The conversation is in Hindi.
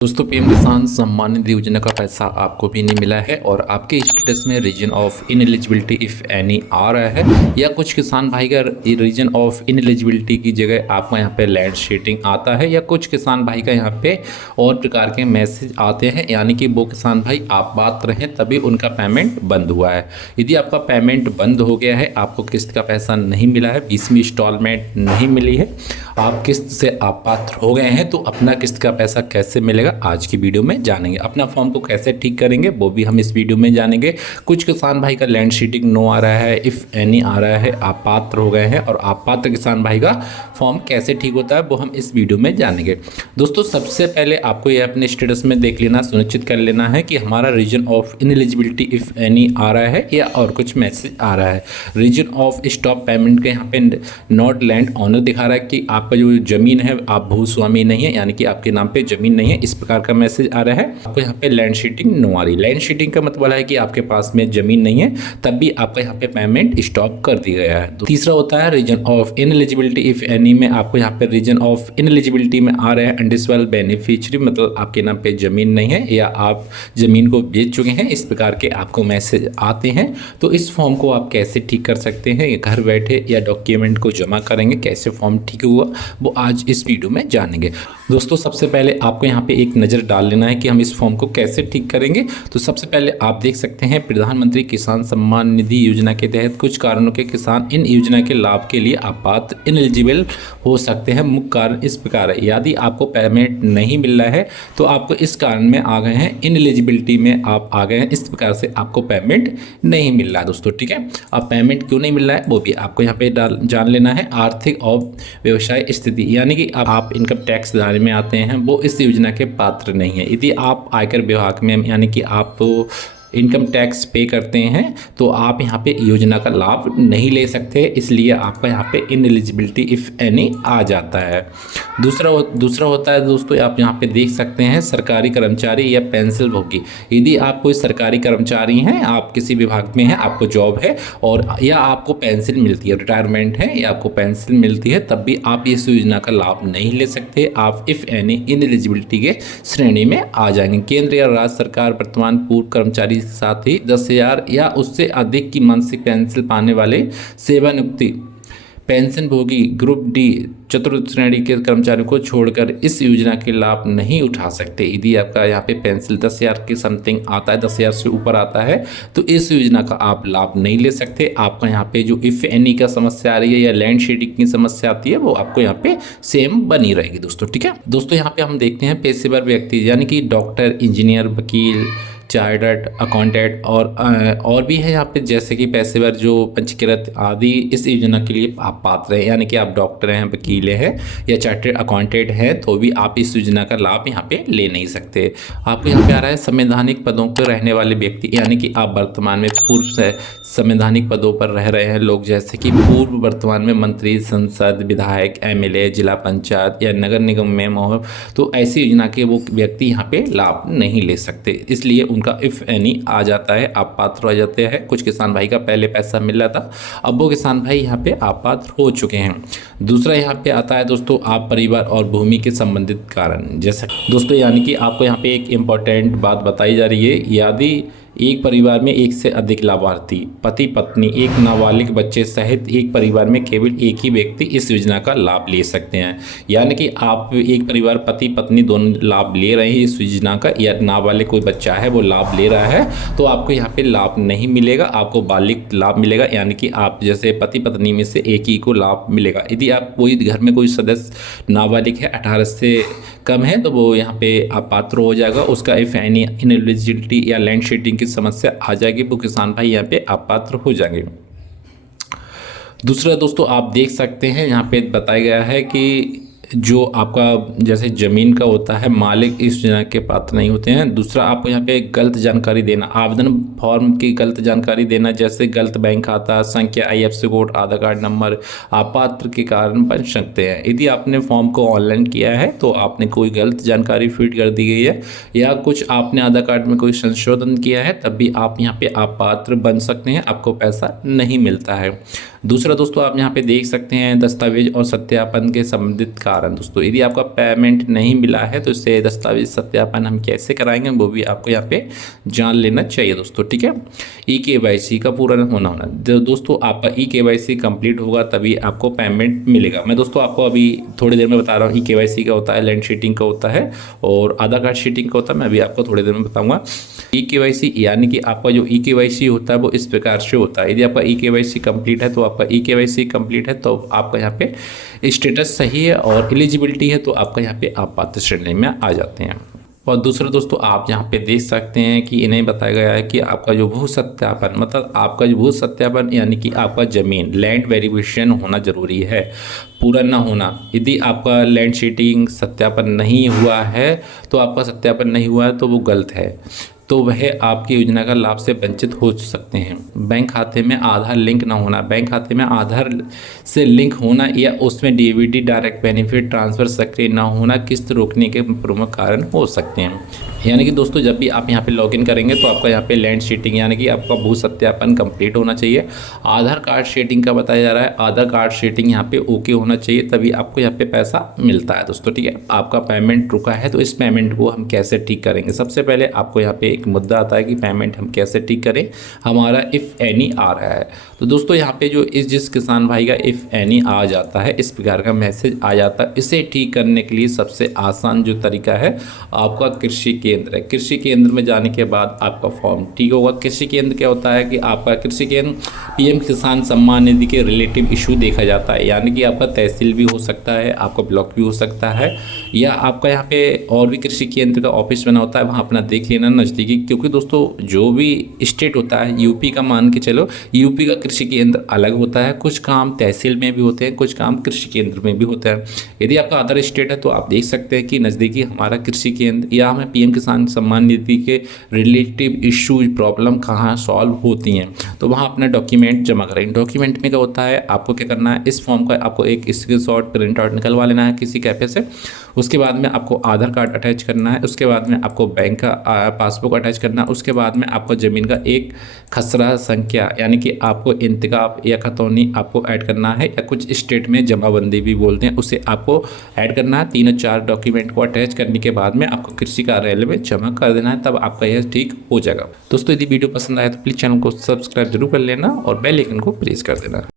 दोस्तों, पीएम किसान सम्मान निधि योजना का पैसा आपको भी नहीं मिला है और आपके स्टेटस में रीजन ऑफ इनएलिजिबिलिटी इफ़ एनी आ रहा है, या कुछ किसान भाई का रीजन ऑफ इनएलिजिबिलिटी की जगह आपका यहाँ पे लैंड शीटिंग आता है, या कुछ किसान भाई का यहाँ पे और प्रकार के मैसेज आते हैं, यानी कि वो किसान भाई आपात्र हैं तभी उनका पेमेंट बंद हुआ है। यदि आपका पेमेंट बंद हो गया है, आपको किस्त का पैसा नहीं मिला है, 20वीं इंस्टॉलमेंट नहीं मिली है, आप किस्त से अपात्र हो गए हैं, तो अपना किस्त का पैसा कैसे मिलेगा आज की वीडियो में जानेंगे। अपना फॉर्म को कैसे ठीक करेंगे वो भी हम इस वीडियो में जानेंगे। कुछ किसान भाई का लैंड शीटिंग नो आ रहा है, इफ़ एनी आ रहा है, आप पात्र हो गए हैं, और आप पात्र किसान भाई का फॉर्म कैसे ठीक होता है वो हम इस वीडियो में जानेंगे। दोस्तों, सबसे पहले आपको ये अपने स्टेटस में देख लेना, सुनिश्चित कर लेना है कि हमारा रीजन ऑफ इनएलिजिबिलिटी इफ़ एनी आ रहा है या और कुछ मैसेज आ रहा है। रीजन ऑफ स्टॉप पेमेंट के यहाँ पे नॉट लैंड ऑनर दिखा रहा है कि आपका जो ज़मीन है आप भूस्वामी नहीं है, यानी कि आपके नाम पे ज़मीन नहीं है, इस प्रकार का मैसेज आ रहा है। आपको यहाँ पे लैंड शीटिंग नो आ रही। लैंड शीटिंग का मतलब है कि आपके पास में ज़मीन नहीं है, तब भी आपका यहाँ पे पेमेंट स्टॉप कर दिया गया है। तीसरा होता है रीजन ऑफ इनएलिजिबिलिटी इफ़ एनी में आपको यहाँ पे रीजन ऑफ इनएलिजिबिलिटी में आ रहा है अनडिसबल बेनिफिशियरी, मतलब आपके नाम पे ज़मीन नहीं है या आप ज़मीन को बेच चुके हैं, इस प्रकार के आपको मैसेज आते हैं। तो इस फॉर्म को आप कैसे ठीक कर सकते हैं, घर बैठे या डॉक्यूमेंट को जमा करेंगे, कैसे फॉर्म ठीक हुआ वो आज इस वीडियो में जानेंगे। दोस्तों, सबसे पहले आपको यहाँ पे एक नज़र डाल लेना है कि हम इस फॉर्म को कैसे ठीक करेंगे। तो सबसे पहले आप देख सकते हैं प्रधानमंत्री किसान सम्मान निधि योजना के तहत कुछ कारणों के किसान इन योजना के लाभ के लिए अपात्र इनएलिजिबल हो सकते हैं। मुख्य कारण इस प्रकार है, यदि आपको पेमेंट नहीं मिल रहा है तो आपको इस कारण में आ गए हैं, इनएलिजिबिलिटी में आप आ गए हैं, इस प्रकार से आपको पेमेंट नहीं मिल रहा है। दोस्तों, ठीक है, अब पेमेंट क्यों नहीं मिल रहा है वो भी आपको यहाँ पे जान लेना है। आर्थिक और व्यवसाय स्थिति, यानी कि आप इनकम टैक्स दायरे में आते हैं, वो इस योजना के पात्र नहीं है। यदि आप आयकर विभाग में, यानी कि आप तो इनकम टैक्स पे करते हैं, तो आप यहाँ पे योजना का लाभ नहीं ले सकते, इसलिए आपका यहाँ पे इनएलिजिबिलिटी इफ़ एनी आ जाता है। दूसरा होता है दोस्तों, आप यहाँ पे देख सकते हैं सरकारी कर्मचारी या पेंशन भोगी। यदि आप कोई सरकारी कर्मचारी हैं, आप किसी विभाग में हैं, आपको जॉब है और या आपको पेंशन मिलती है, रिटायरमेंट है या आपको पेंशन मिलती है, तब भी आप इस योजना का लाभ नहीं ले सकते। आप इफ़ एनी इनएलिजिबिलिटी के श्रेणी में आ जाएंगे। केंद्र या राज्य सरकार वर्तमान पूर्व कर्मचारी साथ ही 10,000 या उससे अधिक की मासिक पेंशन पाने वाले सेवानिवृत्ति पेंशन भोगी ग्रुप डी चतुर्थ श्रेणी के कर्मचारियों को छोड़कर इस योजना के लाभ नहीं उठा सकते। यदि आपका यहाँ पे पेंशन 10,000 के समथिंग आता है, 10,000 से ऊपर आता है, तो इस योजना का आप लाभ नहीं ले सकते। आपका यहाँ पे जो इफ़ एनी का समस्या आ रही है या लैंड शेडिंग की समस्या आती है, वो आपको यहाँ पे सेम बनी रहेगी दोस्तों, ठीक है। दोस्तों, यहाँ पे हम देखते हैं पेशेवर व्यक्ति, यानी कि डॉक्टर, इंजीनियर, वकील, चार्टर्ड अकाउंटेंट और भी है यहाँ पे, जैसे कि पेशेवर जो पंजीकृत आदि इस योजना के लिए आप पात्र हैं, यानी कि आप डॉक्टर हैं, वकील हैं या चार्टर्ड अकाउंटेंट हैं, तो भी आप इस योजना का लाभ यहाँ पे ले नहीं सकते। आपको यहाँ पे आ रहा है संवैधानिक पदों पर रहने वाले व्यक्ति, यानी कि आप वर्तमान में पूर्व से संवैधानिक पदों पर रह रहे हैं लोग, जैसे कि पूर्व वर्तमान में मंत्री, संसद, विधायक, एमएलए, जिला पंचायत या नगर निगम में मोहर, तो ऐसी योजना के वो व्यक्ति यहाँ पे लाभ नहीं ले सकते, इसलिए उनका इफ़ एनी आ जाता है, आप पात्र हो जाते हैं। कुछ किसान भाई का पहले पैसा मिल रहा था, अब वो किसान भाई यहाँ पे अपात्र हो चुके हैं। दूसरा यहाँ पे आता है दोस्तों, आप परिवार और भूमि के संबंधित कारण, जैसे दोस्तों, यानी कि आपको यहाँ पे एक इम्पॉर्टेंट बात बताई जा रही है, यदि एक परिवार में एक से अधिक लाभार्थी, पति पत्नी, एक नाबालिग बच्चे सहित एक परिवार में केवल एक ही व्यक्ति इस योजना का लाभ ले सकते हैं। यानी कि आप एक परिवार पति पत्नी दोनों लाभ ले रहे हैं इस योजना का, या नाबालिग कोई बच्चा है वो लाभ ले रहा है, तो आपको यहाँ पे लाभ नहीं मिलेगा, आपको बालिग लाभ मिलेगा, यानी कि आप जैसे पति पत्नी में से एक ही को लाभ मिलेगा। यदि आप कोई घर में कोई सदस्य नाबालिग है, 18 से कम है, तो वो यहाँ पे आप पात्र हो जाएगा, उसका इफ एनी इनएलिजिबिलिटी या लैंड शेडिंग की समस्या आ जाएगी, वो किसान भाई यहाँ पे अपात्र हो जाएंगे। दूसरा दोस्तों, आप देख सकते हैं यहाँ पे बताया गया है कि जो आपका जैसे ज़मीन का होता है, मालिक इस योजना के पात्र नहीं होते हैं। दूसरा, आपको यहाँ पे गलत जानकारी देना, आवेदन फॉर्म की गलत जानकारी देना, जैसे गलत बैंक खाता संख्या, IFSC कोड, आधार कार्ड नंबर, अपात्र के कारण बन सकते हैं। यदि आपने फॉर्म को ऑनलाइन किया है तो आपने कोई गलत जानकारी फीड कर दी गई है, या कुछ आपने आधार कार्ड में कोई संशोधन किया है, तब भी आप यहाँ पे अपात्र बन सकते हैं, आपको पैसा नहीं मिलता है। दूसरा दोस्तों आप यहाँ पे देख सकते हैं दस्तावेज और सत्यापन के संबंधित कारण। दोस्तों यदि आपका पेमेंट नहीं मिला है तो इससे दस्तावेज सत्यापन हम कैसे कराएंगे वो भी आपको यहाँ पे जान लेना चाहिए दोस्तों, ठीक है। ई-KYC का पूरा होना दोस्तों आपका ई-KYC कंप्लीट होगा तभी आपको पेमेंट मिलेगा। मैं दोस्तों आपको अभी थोड़ी देर में बता रहा हूँ ई-KYC का होता है, लैंड शीटिंग का होता है और आधार कार्ड शीटिंग का होता है। मैं अभी आपको थोड़ी देर में बताऊँगा। ई-KYC यानी कि आपका जो ई-KYC होता है वो इस प्रकार से होता है। यदि आपका ई-KYC कंप्लीट है तो आपका ई-KYC कंप्लीट है तो आपका यहाँ पे स्टेटस सही है और एलिजिबिलिटी है तो आपका यहाँ पे आप पात्र श्रेणी में आ जाते हैं। और दूसरा दोस्तों आप यहाँ पे देख सकते हैं कि इन्हें बताया गया है कि आपका जो भू सत्यापन मतलब आपका जो भू सत्यापन यानी कि आपका ज़मीन लैंड वेरिफिकेशन होना ज़रूरी है, पूरा ना होना। यदि आपका लैंड शीटिंग सत्यापन नहीं हुआ है तो आपका सत्यापन नहीं हुआ है तो वो गलत है, तो वह आपकी योजना का लाभ से वंचित हो सकते हैं। बैंक खाते में आधार लिंक ना होना, बैंक खाते में आधार से लिंक होना या उसमें डीबीटी डायरेक्ट बेनिफिट ट्रांसफ़र सक्रिय ना होना किस्त रोकने के प्रमुख कारण हो सकते हैं। यानी कि दोस्तों जब भी आप यहाँ पे लॉगिन करेंगे तो आपका यहाँ पे लैंड शीटिंग यानी कि आपका भू सत्यापन कंप्लीट होना चाहिए। आधार कार्ड शीटिंग का बताया जा रहा है, आधार कार्ड शीटिंग यहाँ पे ओके होना चाहिए तभी आपको यहाँ पे पैसा मिलता है दोस्तों, ठीक है। आपका पेमेंट रुका है तो इस पेमेंट को हम कैसे ठीक करेंगे। सबसे पहले आपको यहाँ पे एक मुद्दा आता है कि पेमेंट हम कैसे ठीक करें, हमारा इफ़ एनी आ रहा है। तो दोस्तों यहाँ पे जो जिस किसान भाई का इफ़ एनी आ जाता है, इस प्रकार का मैसेज आ जाता है, इसे ठीक करने के लिए सबसे आसान जो तरीका है आपका कृषि केंद्र है। कृषि केंद्र में जाने के बाद आपका फॉर्म ठीक होगा। कृषि केंद्र क्या होता है कि आपका कृषि केंद्र पीएम किसान सम्मान निधि के रिलेटिव इशू देखा जाता है, यानी कि आपका तहसील भी हो सकता है, आपका ब्लॉक भी हो सकता है, या आपका यहाँ पे और भी कृषि केंद्र का ऑफिस बना होता है, वहाँ अपना देख लेना नज़दीकी। क्योंकि दोस्तों जो भी स्टेट होता है, यूपी का मान के चलो, यूपी का कृषि केंद्र अलग होता है, कुछ काम तहसील में भी होते हैं, कुछ काम कृषि केंद्र में भी होते हैं। यदि आपका अदर स्टेट है तो आप देख सकते हैं कि नज़दीकी हमारा कृषि केंद्र या हमें पीएम किसान सम्मान निधि के रिलेटिव इश्यूज प्रॉब्लम कहाँ सॉल्व होती हैं तो वहाँ अपना डॉक्यूमेंट जमा करें। डॉक्यूमेंट में क्या होता है, आपको क्या करना है, इस फॉर्म का आपको एक स्क्रीनशॉट प्रिंट आउट निकलवा लेना है किसी कैफे से। उसके बाद में आपको आधार कार्ड अटैच करना है, उसके बाद में आपको बैंक का पासबुक अटैच करना है, उसके बाद में आपको ज़मीन का एक खसरा संख्या यानी कि आपको इंतकाब या खतौनी आपको ऐड करना है, या कुछ स्टेट में जमाबंदी भी बोलते हैं, उसे आपको ऐड करना है। 3-4 डॉक्यूमेंट को अटैच करने के बाद में आपको कृषि कार्यालय में जमा कर देना है, तब आपका यह ठीक हो जाएगा। दोस्तों यदि वीडियो पसंद आए तो प्लीज़ चैनल को सब्सक्राइब जरूर कर लेना और बेल आइकन को प्रेस कर देना।